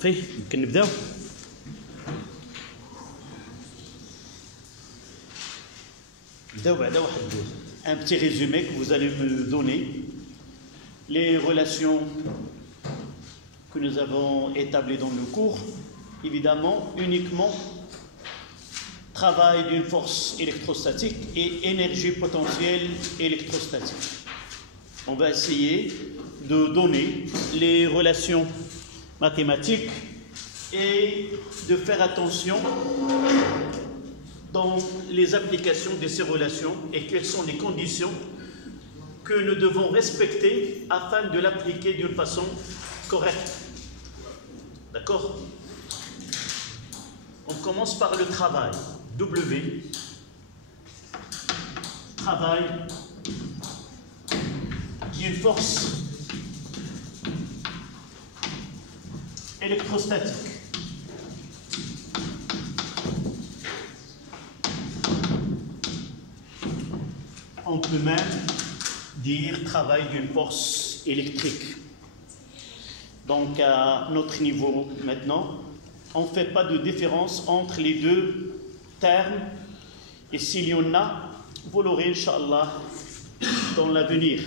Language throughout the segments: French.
صافي يمكن نبداو. Un petit résumé que vous allez me donner. Les relations que nous avons établies dans le cours, évidemment, uniquement travail d'une force électrostatique et énergie potentielle électrostatique. On va essayer de donner les relations mathématiques et de faire attention dans les applications de ces relations et quelles sont les conditions que nous devons respecter afin de l'appliquer d'une façon correcte. D'accord? On commence par le travail. W. Travail d'une force électrostatique. On peut même dire travail d'une force électrique. Donc à notre niveau maintenant, on ne fait pas de différence entre les deux termes. Et s'il y en a, vous l'aurez, Inch'Allah, dans l'avenir.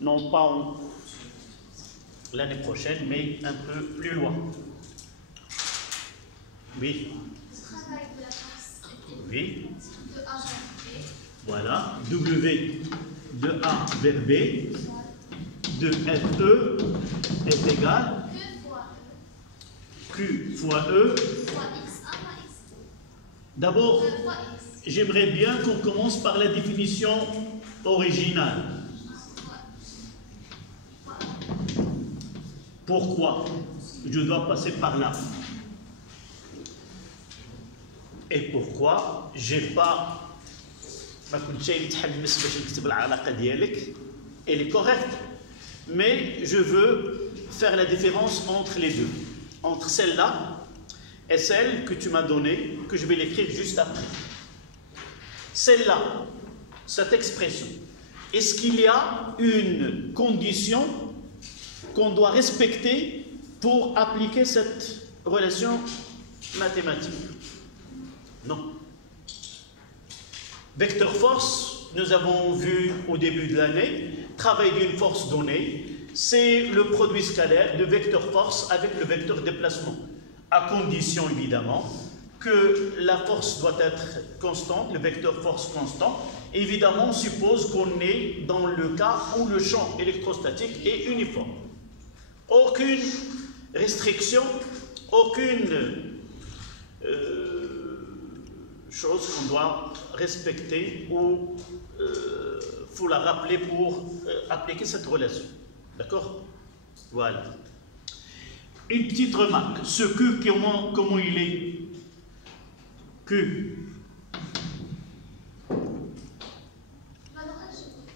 Non pas l'année prochaine, mais un peu plus loin. Oui. Travail de la force. Oui. De A vers B. Voilà. W de A vers B de FE est égal Q fois E Fois X1 moins X2. D'abord, Fois X. j'aimerais bien qu'on commence par la définition originale. Pourquoi je dois passer par là? Et pourquoi j'ai pas elle est correcte, mais je veux faire la différence entre les deux, entre celle-là et celle que tu m'as donnée, que je vais l'écrire juste après. Celle-là, cette expression, est-ce qu'il y a une condition qu'on doit respecter pour appliquer cette relation mathématique? Non. Vecteur force, nous avons vu au début de l'année, travail d'une force donnée, c'est le produit scalaire de vecteur force avec le vecteur déplacement, à condition évidemment que la force doit être constante, le vecteur force constant. Évidemment, on suppose qu'on est dans le cas où le champ électrostatique est uniforme. Aucune restriction, aucune chose qu'on doit respecter ou faut la rappeler pour appliquer cette relation. D'accord? Voilà. Une petite remarque. Ce Q, comment il est? Q.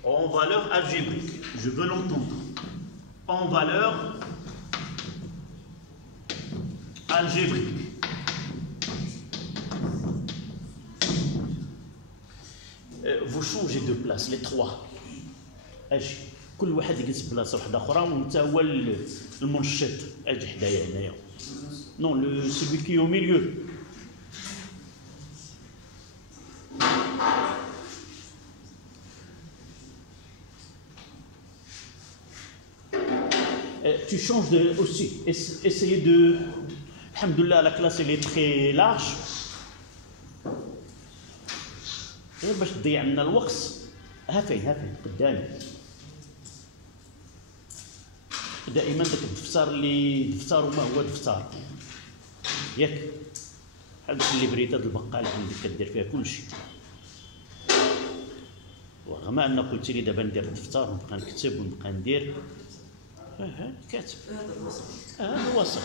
En valeur algébrique. Je veux l'entendre. En valeur algébrique. Vous changez de place, les trois. اجي كل واحد يجلس بلاصه واحده اخرى وانت هو المنشط. اجي حدايا هنايا. Non, celui qui est au milieu. Tu changes aussi. Essayez de. Alhamdoulilah, la classe elle est très large. باش تضيع لنا الوقت. ها فين قدامي. دائما داك الدفتر اللي دفتر وما هو دفتر. ياك هذوك الليبريتات البقاله عندك كدير فيها كل شيء. ورغم ان قلت لي دابا ندير الدفتر ونبقى نكتب ونبقى ندير. كاتب. هذا الوسخ.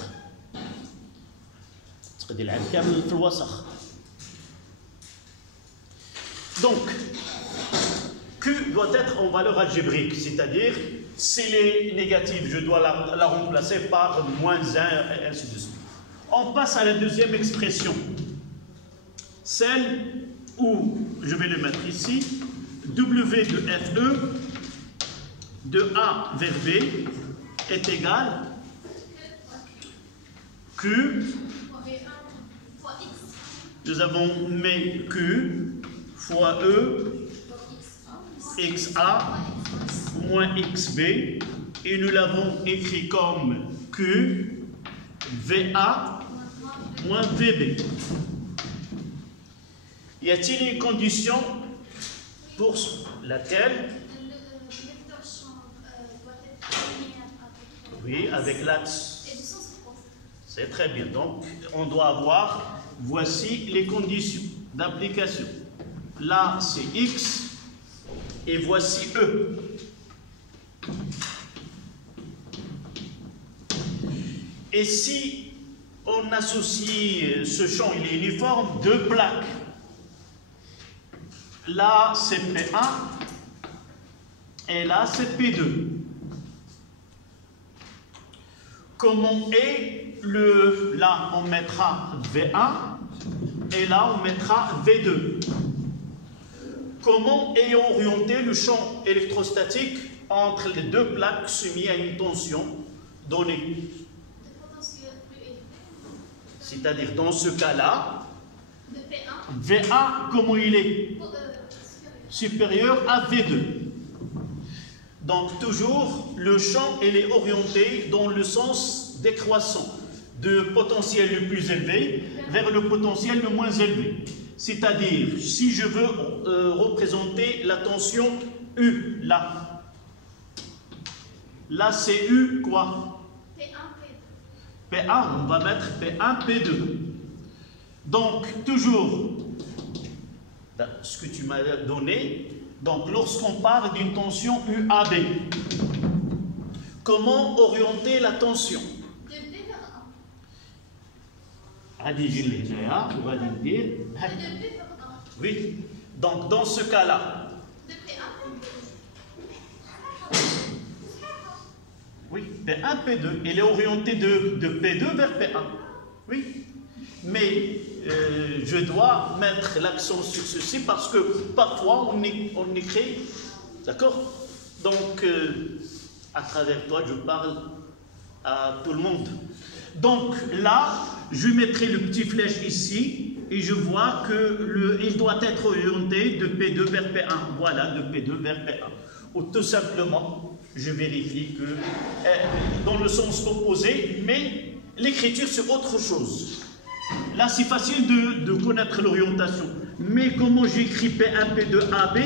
تقضي العام كامل في الوسخ. Donc, Q doit être en valeur algébrique, c'est-à-dire, s'il est négatif, je dois la remplacer par moins 1, et ainsi de suite. On passe à la deuxième expression, celle où, je vais le mettre ici, W de FE de A vers B est égal Q, fois X nous avons mais Q fois E, XA moins XB, et nous l'avons écrit comme Q, VA moins VB. Y a-t-il une condition pour laquelle, le vecteur champ doit être linéaire oui, avec l'axe, et du sens opposé. c'est très bien. Donc, on doit avoir, voici les conditions d'application. Là, c'est X, et voici E. Et si on associe ce champ, il est uniforme, deux plaques. Là, c'est P1 et là, c'est P2. Comment est le... Là, on mettra V1 et là, on mettra V2. Comment est orienté le champ électrostatique entre les deux plaques soumises à une tension donnée? De potentiel plus élevé. C'est-à-dire, dans ce cas-là, De P1 V1, comment il est? Supérieur à V2. Donc toujours, le champ il est orienté dans le sens décroissant, de potentiel le plus élevé vers le potentiel le moins élevé. C'est-à-dire, si je veux représenter la tension U, là. Là, c'est U quoi? P1, P2. P1, on va mettre P1, P2. Donc, toujours, ce que tu m'as donné, donc lorsqu'on parle d'une tension UAB, comment orienter la tension? De B vers 1. On va dire. De B vers 1. Oui, donc dans ce cas-là, De P1 oui, P1, P2, il est orienté de P2 vers P1. Oui, mais je dois mettre l'accent sur ceci parce que parfois on écrit, d'accord? Donc, à travers toi, je parle à tout le monde. Donc là, je mettrai le petit flèche ici et je vois que il doit être orienté de P2 vers P1. Voilà, de P2 vers P1. Ou tout simplement, je vérifie que dans le sens opposé, mais l'écriture c'est autre chose. Là, c'est facile de connaître l'orientation. Mais comment j'écris P1, P2, AB,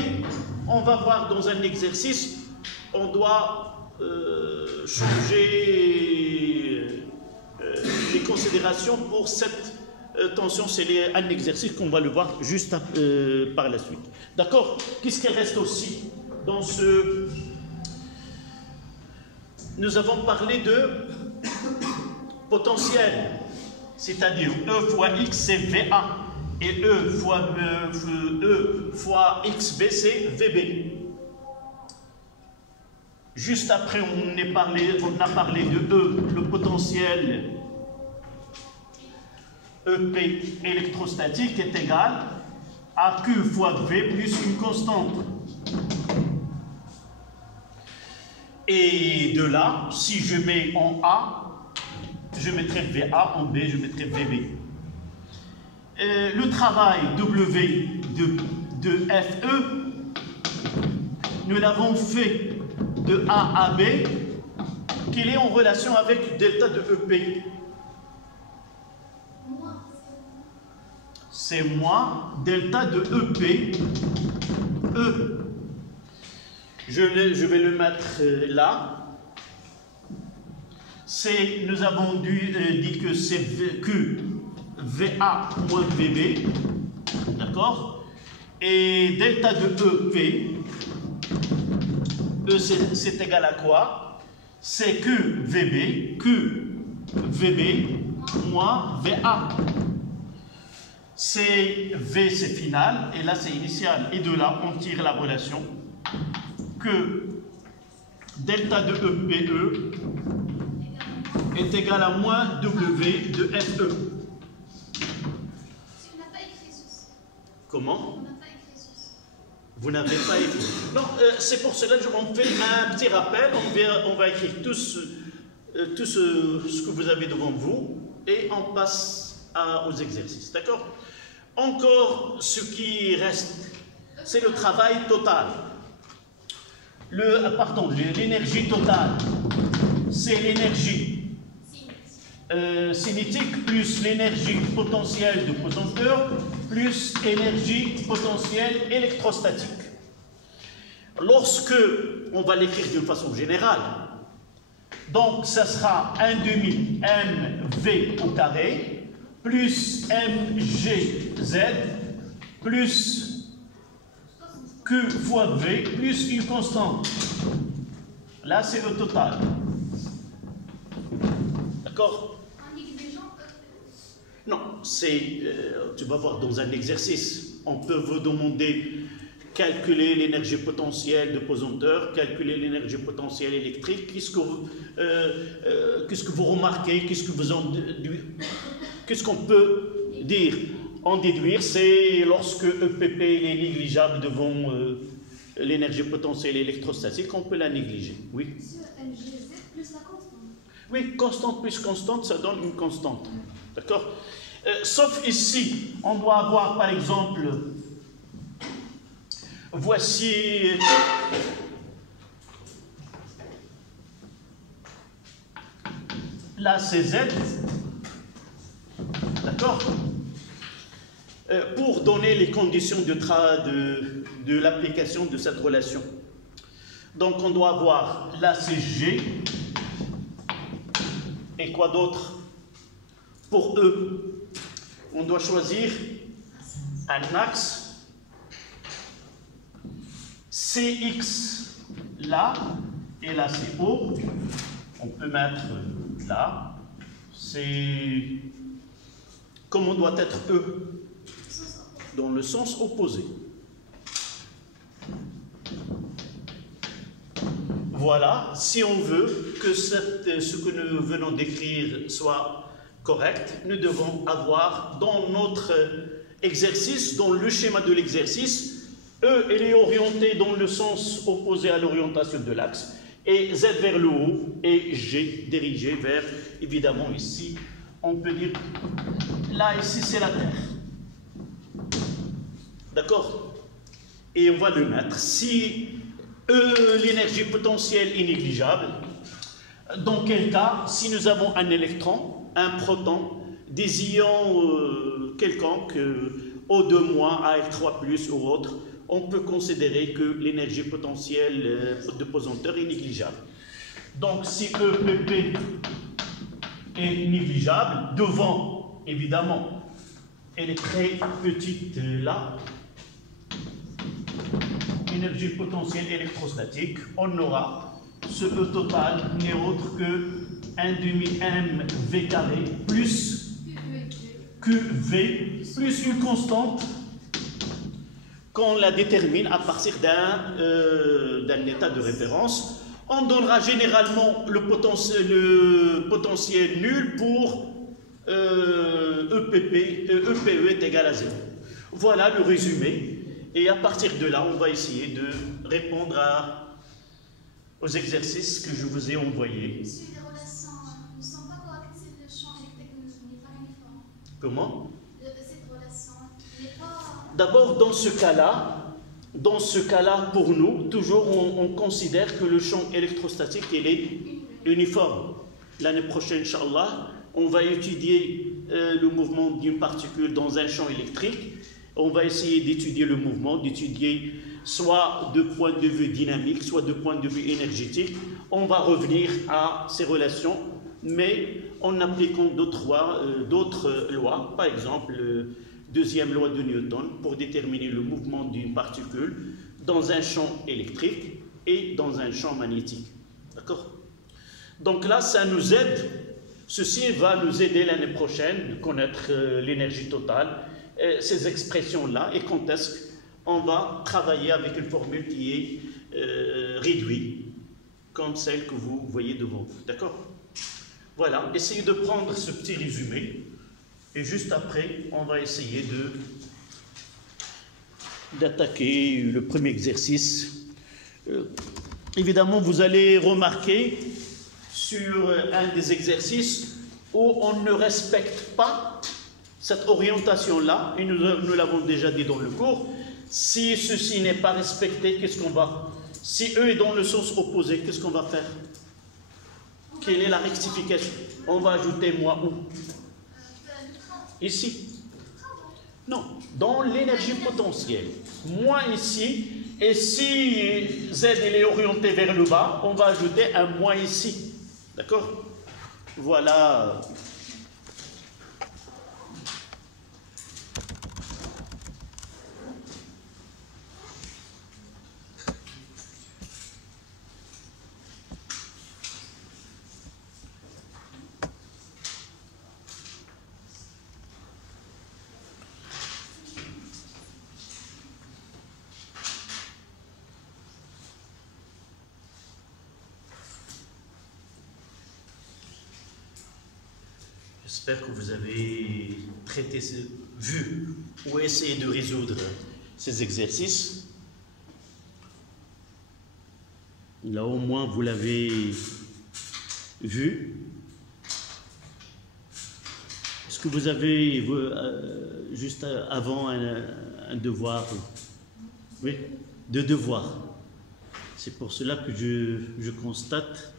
on va voir dans un exercice, on doit changer les considérations pour cette tension. C'est un exercice qu'on va le voir juste par la suite. D'accord? Qu'est-ce qu'il reste aussi dans ce... Nous avons parlé de potentiel. C'est-à-dire E fois X, c'est VA. Et E fois XB, c'est VB. Juste après, on a parlé de E, le potentiel EP électrostatique est égal à Q fois V plus une constante. Et de là, si je mets en A, je mettrai VA, en B, je mettrai VB. Le travail W de FE, nous l'avons fait de A à B, qu'il est en relation avec delta de EP. C'est moins delta de EP. E. Je vais le mettre là. Nous avons dit que c'est Q, VA moins VB, d'accord? Et delta de EP, E c'est égal à quoi? C'est Q, VB moins VA. C'est V, c'est final, et là c'est initial. Et de là, on tire la relation que delta de EPE est égal à moins W de FE. Si on n'a pas écrit ceci. Comment? On n'a pas écrit ceci. Vous n'avez pas écrit. Non, c'est pour cela qu'on fait un petit rappel. On va écrire tout ce que vous avez devant vous. et on passe aux exercices. D'accord? Encore, ce qui reste, c'est le travail total. L'énergie totale, c'est l'énergie cinétique plus l'énergie potentielle de pesanteur plus énergie potentielle électrostatique. Lorsque on va l'écrire d'une façon générale, donc ça sera 1 demi mv au carré plus mgz plus Q fois V plus une constante. Là, c'est le total. D'accord? En négligeant Non, tu vas voir dans un exercice, on peut vous demander calculer l'énergie potentielle de pesanteur, calculer l'énergie potentielle électrique, qu'est-ce que vous remarquez, qu'est-ce qu'on peut dire? En déduire, c'est lorsque EPP est négligeable devant l'énergie potentielle électrostatique, on peut la négliger. Oui. MGZ plus la constante. Oui, constante plus constante, ça donne une constante. D'accord? Sauf ici, on doit avoir par exemple, voici là c'est Z. D'accord? Pour donner les conditions de l'application de cette relation. Donc on doit avoir là c'est G et quoi d'autre? Pour E, on doit choisir un axe CX là et là c'est O. On peut mettre là. C'est comment doit être E? Dans le sens opposé. Voilà, si on veut que ce que nous venons d'écrire soit correct, nous devons avoir dans notre exercice, dans le schéma de l'exercice, E, elle est orientée dans le sens opposé à l'orientation de l'axe, et Z vers le haut, et G dirigé vers, évidemment ici, on peut dire, là ici c'est la Terre. D'accord? Et on va le mettre. Si l'énergie potentielle est négligeable, dans quel cas, si nous avons un électron, un proton, des ions quelconques, O2-, AF3+, ou autre, on peut considérer que l'énergie potentielle de pesanteur est négligeable. Donc si EPP est négligeable, devant, évidemment, elle est très petite là, énergie potentielle électrostatique, on aura ce E total n'est autre que 1 demi mv carré plus QV plus une constante qu'on la détermine à partir d'un état de référence. On donnera généralement le potentiel nul pour EPE est égal à 0. Voilà le résumé. Et à partir de là, on va essayer de répondre aux exercices que je vous ai envoyés. Monsieur, les relations ne sont pas correctes, c'est le champ électrique n'est pas uniforme. Comment? Cette relation n'est pas... D'abord, dans ce cas-là, pour nous, toujours on considère que le champ électrostatique il est uniforme. L'année prochaine, Inch'Allah, on va étudier le mouvement d'une particule dans un champ électrique. On va essayer d'étudier le mouvement, d'étudier soit de point de vue dynamique, soit de point de vue énergétique. On va revenir à ces relations, mais en appliquant d'autres lois, par exemple, la deuxième loi de Newton, pour déterminer le mouvement d'une particule dans un champ électrique et dans un champ magnétique. D'accord? Donc là, ça nous aide. Ceci va nous aider l'année prochaine de connaître l'énergie totale, ces expressions-là, et quand est-ce qu'on va travailler avec une formule qui est réduite, comme celle que vous voyez devant vous. D'accord? Voilà, essayez de prendre ce petit résumé, et juste après, on va essayer d'attaquer le premier exercice. Évidemment, vous allez remarquer sur un des exercices où on ne respecte pas cette orientation-là, et nous l'avons déjà dit dans le cours, si ceci n'est pas respecté, qu'est-ce qu'on va? Si eux est dans le sens opposé, qu'est-ce qu'on va faire? Quelle est la rectification? On va ajouter moi où? Ici. Non, dans l'énergie potentielle. Moins ici, et si Z il est orienté vers le bas, on va ajouter un moins ici. D'accord? Voilà. J'espère que vous avez traité, vu ou essayé de résoudre ces exercices. Là, au moins, vous l'avez vu. Est-ce que vous avez, juste avant, un devoir? Oui, deux devoirs. C'est pour cela que je constate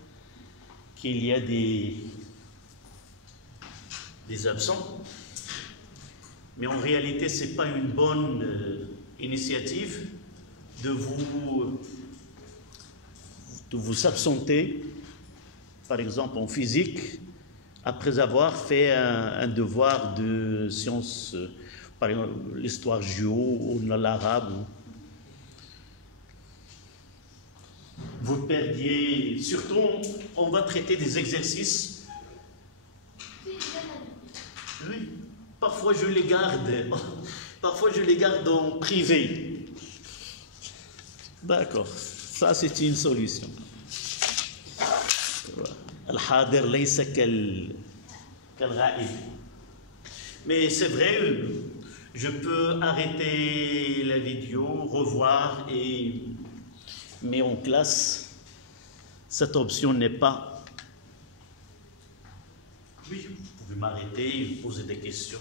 qu'il y a des absents, mais en réalité, ce n'est pas une bonne initiative de vous absenter, par exemple en physique, après avoir fait un devoir de sciences, par exemple l'histoire géo ou l'arabe. Vous perdiez, surtout on va traiter des exercices. Oui, parfois je les garde en privé. D'accord, ça c'est une solution. Al-Hadir laysa kal-ghaib. Mais c'est vrai, je peux arrêter la vidéo, revoir, mais en classe, cette option n'est pas. Oui, vous pouvez m'arrêter et poser des questions.